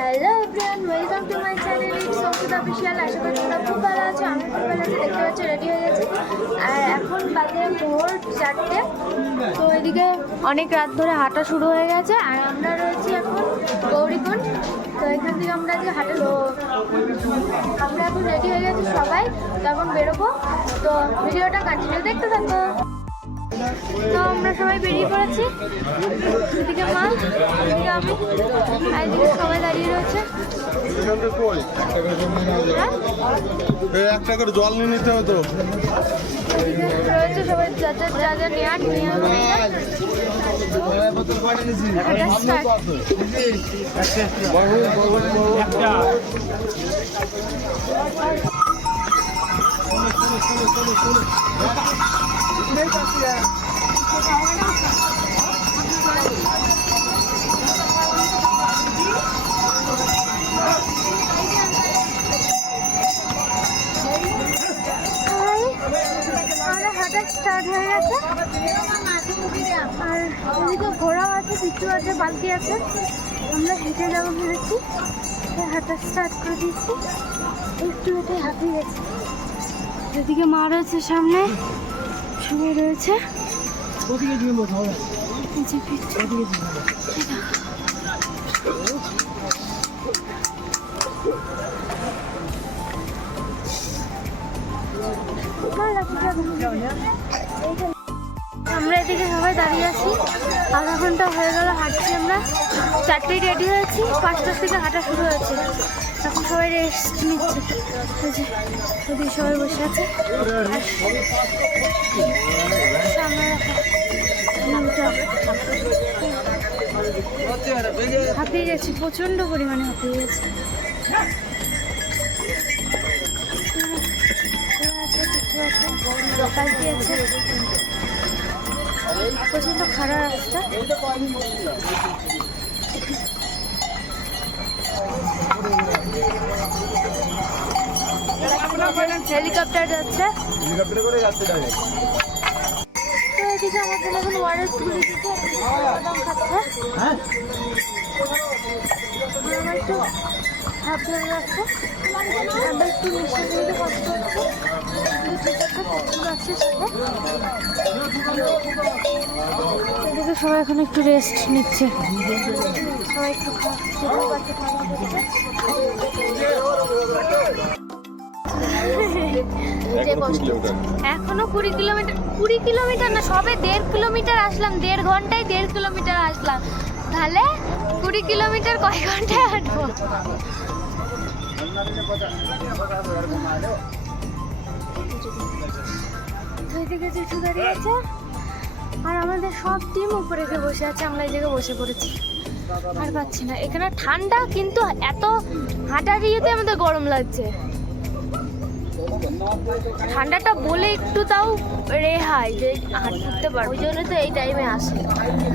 Hello everyone, welcome to my channel it's Ankita official. আশা করি তোমরা খুব ভালো আছো, আমি খুব ভালো আছি। দেখতে পাচ্ছি রেডি হয়ে গেছি, আর এখন বাজে ভোর 4টে। তো এদিকে অনেক রাত ধরে হাঁটা শুরু হয়ে গেছে, আর আমরা রয়েছি এখন গৌরীকুণ্ড। তো এখান থেকে আমরা আজকে আমরা এখন রেডি হয়ে গেছি সবাই, তো এখন বেরোবো। তো ভিডিওটা কন্টিনিউ দেখতে থাকবো। তো আমরা সবাই বেরিয়ে পড়েছি, এদিকে মা, এদিকে আমি, আর এদিকে সবাই দাঁড়িয়ে রয়েছে। একটা করে জল নিয়ে নিতে হতো। রয়েছে সবাই যা যা নেওয়ার নিয়ে হাঁটা স্টার্ট হয়ে গেছে। আর ওদিকে ঘোড়াও আছে, পিছু আছে, বালতি আছে। আমরা হেঁটে যাবো ভেবেছি, হাঁটা স্টার্ট করে দিচ্ছি। একটু হেঁটে হাঁপিয়ে গেছি। এদিকে মা রয়েছে, সামনে সবাই রয়েছে। আমরা এদিকে সবাই দাঁড়িয়ে আছি, আধা ঘন্টা হয়ে গেল হাঁটছি। আমরা 4টেই রেডি হয়েছি, 5টার থেকে হাঁটা শুরু হয়েছে। এখন সবাই রেস্ট নিচ্ছে, ওদিকে সবাই বসে আছে। হাঁপিয়ে গেছি, প্রচণ্ড পরিমাণে হাঁপিয়ে গেছি। প্রচণ্ড খারাপ রাস্তা। হেলিকপ্টার যাচ্ছে, তো এদিকে আমার জন্য এখন ওয়ারেস তুলে দিচ্ছে, বাদাম খাচ্ছে। আমার একটু হাত ধরে যাচ্ছে, আমরা একটু নিঃশ্বাস নিতে কষ্ট হচ্ছে। এদিকে সবাই এখন একটু রেস্ট নিচ্ছে, সবাই একটু এখনো 20 কিলোমিটার না, সবে 1.5 কিলোমিটার আসলাম। 1.5 ঘন্টায় 1.5 কিলোমিটার আসলাম, তাহলে 20 কিলোমিটার কয় ঘন্টায় হাঁটবো? ওইদিকে জেঠু দাঁড়িয়ে আছে, আর আমাদের সব টিম উপরে গিয়ে বসে আছে। আমরা এই জায়গায় বসে পড়েছি, আর পাচ্ছি না। এখানে ঠান্ডা, কিন্তু এত হাঁটার ইয়েতে আমাদের গরম লাগছে। ঠান্ডাটা বলে একটু তাও রেহাই যে হাঁটতে পারবো, ওই জন্য তো এই টাইমে আসে।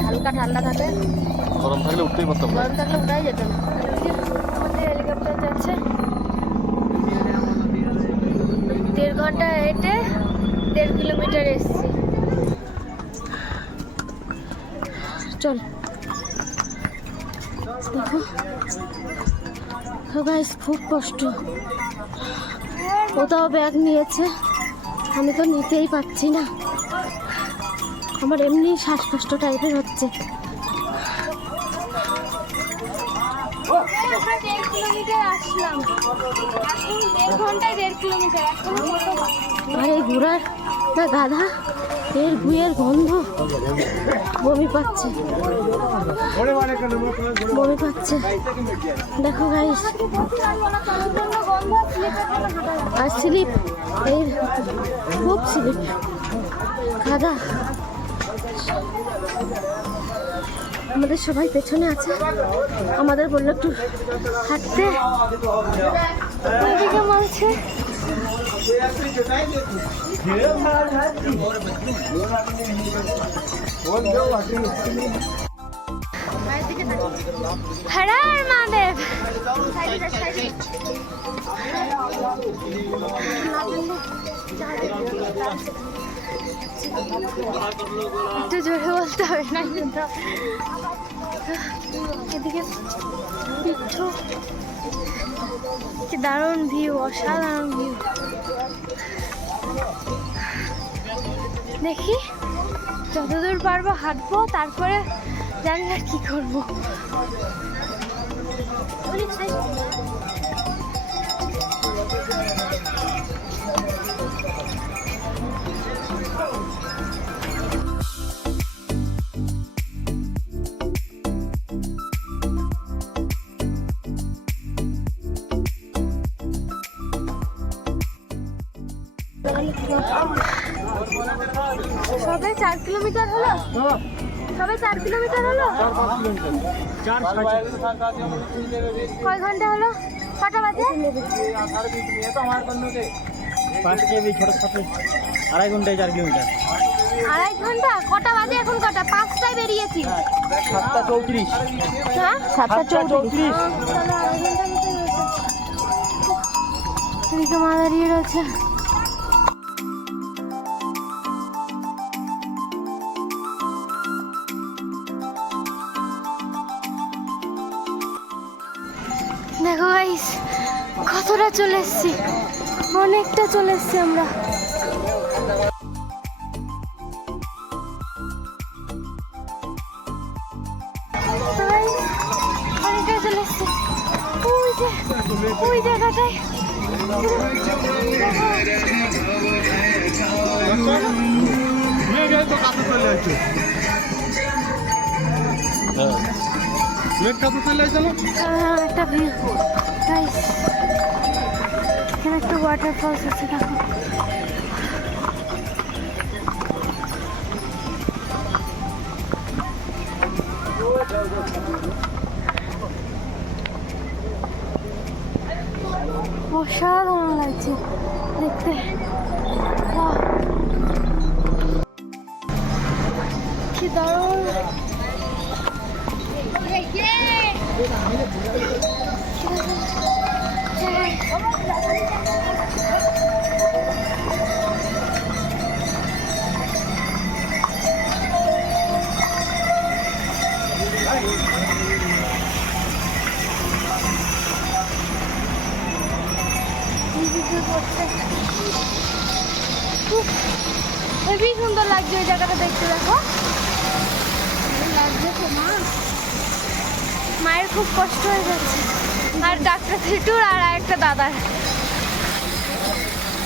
হালকা ঠান্ডা থাকে, গরম থাকলে উঠতেই পারতাম, গরম থাকলে উঠাই যেত না। আমাদের হেলিকপ্টার যাচ্ছে, 1.5 ঘন্টা হেঁটে 1.5 কিলোমিটার এসছি। চল দেখো গাইস, খুব কষ্ট। ও তাও ব্যাগ নিয়েছে, আমি তো নিতেই পারছি না। আমার এমনি শ্বাসকষ্ট টাইপের হচ্ছে। আমরা 1.5 কিলোমিটার আসলাম, এখন 1.5 ঘন্টায় 1.5 কিলোমিটার। আর এই ঘোড়ার না গাধা, এর গুয়ের গন্ধ, বমি পাচ্ছে, বমি পাচ্ছে। দেখো গাইস, আর স্লিপ, এর খুব স্লিপ গাধা। আমাদের সবাই পেছনে আছে, আমাদের বললো একটু হাঁটতে। ওইদিকে মারছে, হরার মহাদেব। একটু জোরে বলতে হবে না কিন্তু। এদিকে পিঠো, কি দারুণ ভিউ, অসাধারণ ভিউ। দেখি যতদূর পারবো হাঁটবো, তারপরে জানি না কি করবো। সবে 4 কিলোমিটার হলো, সবে 4 কিলোমিটার হলো। কয় ঘন্টা হলো? কটা বাজে? 2.5 ঘন্টায় 4 কিলোমিটার। 2.5 ঘন্টা? কটা বাজে এখন? কটা? 5টায় বেরিয়েছি। 7:34। হ্যাঁ 7:34। তাহলে 2.5 ঘন্টা মতো হয়েছে। এদিকে মা দাঁড়িয়ে রয়েছে। দেখো গাইস, কতটা চলে এসছি, অনেকটা চলে এসছি আমরা। অনেকটা চলে এসছি। ওই জায়গাটায় একটা ভিউ গাইস, এখানে একটা ওয়াটারফলস আছে দেখো। অসাধারণ লাগছে দেখতে। বাহ, কি দারুণ। হেবি সুন্দর লাগছে ওই জায়গাটা দেখতে। দেখো লাগছে তো মা, মায়ের খুব কষ্ট হয়ে যাচ্ছে। আর ডাক্তার ছিটুর আর একটা দাদার,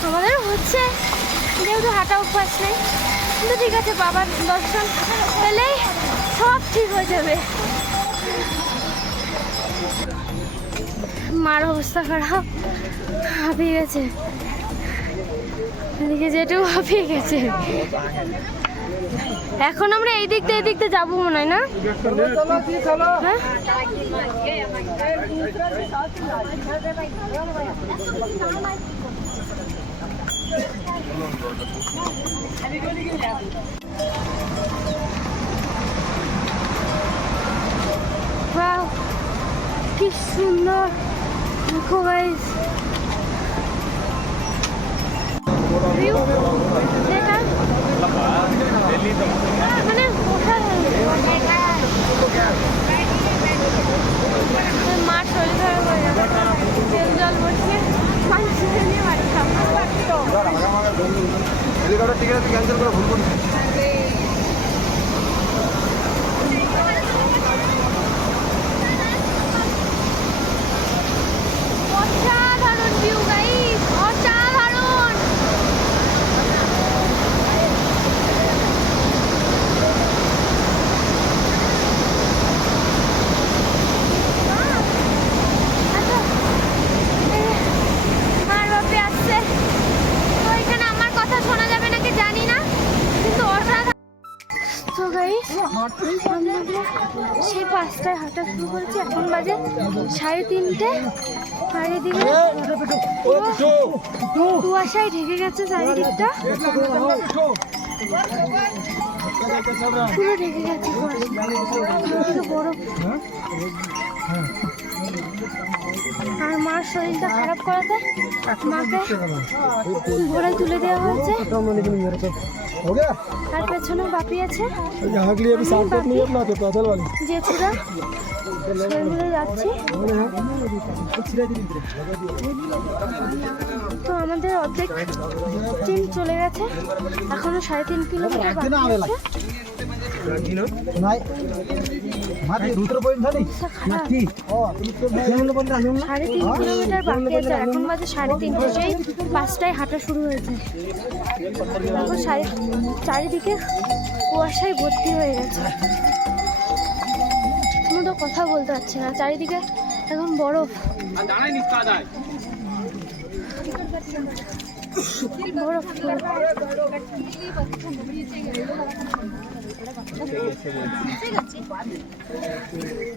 আমাদের হচ্ছে যেহেতু হাঁটা অভ্যাস নেই, কিন্তু ঠিক আছে, বাবার দর্শন পেলেই সব ঠিক হয়ে যাবে। মার অবস্থা খারাপ, হাঁপিয়ে গেছে, এদিকে যেটুকু হাঁপিয়ে গেছে। এখন আমরা এই দিক দিয়ে যাবো মনে হয় না? হ্যাঁ ওয়াও, কি সুন্দর দেখো গাইস। মানে মার শরীর খারাপ হয়ে যাবে, তেল জল বসিয়ে পানি নিয়ে বাড়ি খাবো। অসাধারণ ভিউ গাইস, অসাধারণ। মার বাপে আসছে তো এখানে আমার কথা শোনা যাবে নাকি জানি না, কিন্তু অসাধারণ। তো গাইস, সেই 5টায় হাঁটা শুরু করেছি, এখন বাজে 3:30। আর এদিকে কুয়াশায় ঢেকে গেছে চারিদিকটা, পুরো ঢেকে গেছে কুয়াশা, বরফ। আর মার শরীরটা খারাপ করাতে মাকে ঘোড়ায় তুলে দেওয়া হয়েছে। हो गया আর পেছনেও বাপি আছে, यहाँ के लिए अभी साथ तक नहीं अपना तो पैदल वाली জেঠুরা সবাই মিলে যাচ্ছি। তো আমাদের অর্ধেক টিম চলে গেছে, এখনো 3.5 কিলোমিটার বাকি আছে। नहीं मात्र दूसरा पॉइंट था नहीं খারাপ। ओ तुम बोल रहा हूं 3.5 কিলোমিটার বাকি আছে, এখন বাজে 3:30, সেই 5টায় হাঁটা শুরু হয়েছে। এখন চারিদিকে কুয়াশায় ভর্তি হয়ে গেছে, কোনো তো কথা বলতে পারছি না, চারিদিকে এখন বরফ বরফ।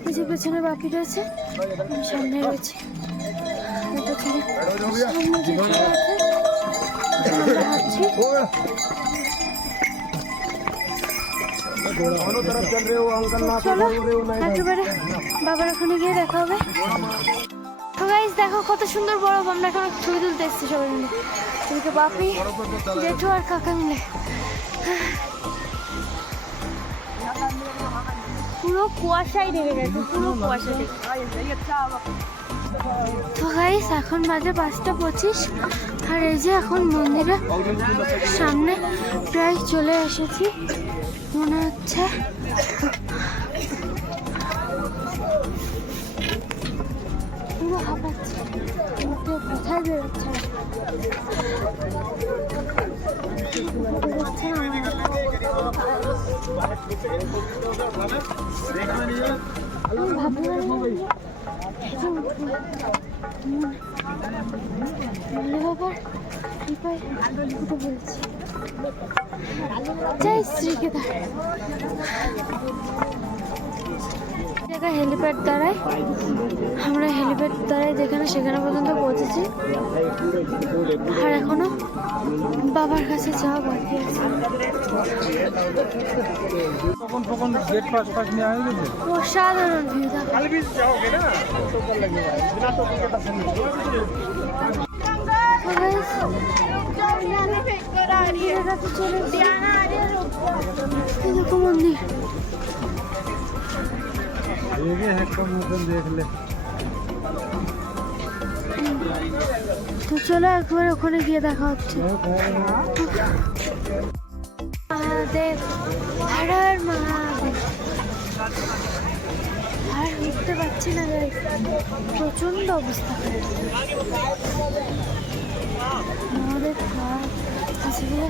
এই যে পেছনে বাকি রয়েছে, আমি সামনে রয়েছে, পেছনে সামনে যে ছেলে আছে, আমরা হাঁটছি। চলো একেবারে বাবার ওখানে গিয়ে দেখা হবে। তো গাইস দেখো কত সুন্দর বরফ, আমরা এখন ছবি তুলতে এসেছি সবাই মিলে, এদিকে বাপি, জেঠু আর কাকা মিলে। পুরো কুয়াশাই ঢেকে গেছে, পুরো কুয়াশা ঢেকে। তো গাইস এখন বাজে 5:25, আর এই যে এখন মন্দিরের সামনে প্রায় চলে এসেছি মনে হচ্ছে। পুরো হাঁপাচ্ছে, মুখে কোথায় বেরোচ্ছে না। বেরোচ্ছে না আমার। আমি ভাবলাম বাবার কৃপায় উঠে বলছি জয় শ্রীকেদার। জায়গায় হেলিপ্যাড দ্বারায় আমরা হেলিপ্যাড দ্বারায় যেখানে সেখানে পর্যন্ত পৌঁছেছি, আর এখনো বাবার কাছে যাওয়া বাকি আছে। অসাধারণ ভিউ দেখো মন্দির। তো চলো একবার ওখানে গিয়ে দেখা হচ্ছে। মহাদেব, হর হর মহাদেব। আর উঠতে পারছি না গাইস, প্রচন্ড অবস্থা খারাপ। মহাদেব কাছে গিয়ে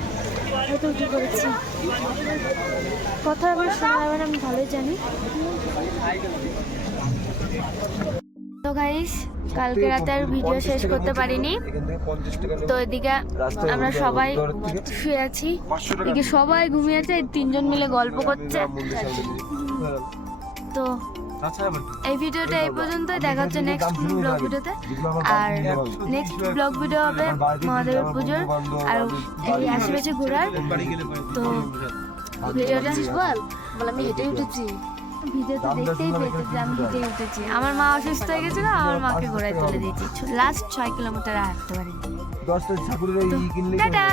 হয়তো উঠে পড়েছি, কথা আমার শোনা যাবে না, আমি ভালোই জানি। তো গাইস কালকে রাতে আর ভিডিও শেষ করতে পারিনি, তো এদিকে আমরা সবাই শুয়ে আছি, এদিকে সবাই ঘুমিয়েছে, এই 3জন মিলে গল্প করছে। তো এই ভিডিওটা এই পর্যন্তই, দেখা হচ্ছে নেক্সট ব্লগ ভিডিওতে। আর নেক্সট ব্লগ ভিডিও হবে মহাদেবের পুজোর আর এই আশেপাশে ঘোরার। তো ভিডিওটা বল, আমি হেঁটে উঠেছি, ভিডিওতে দেখতেই পেয়েছি যে আমি হেঁটে উঠেছি। আমার মা অসুস্থ হয়ে গেছিল, আমার মাকে ঘোরায় তুলে দিয়েছি, লাস্ট 6 কিলোমিটার হাঁটতে পারিনি। টাটা।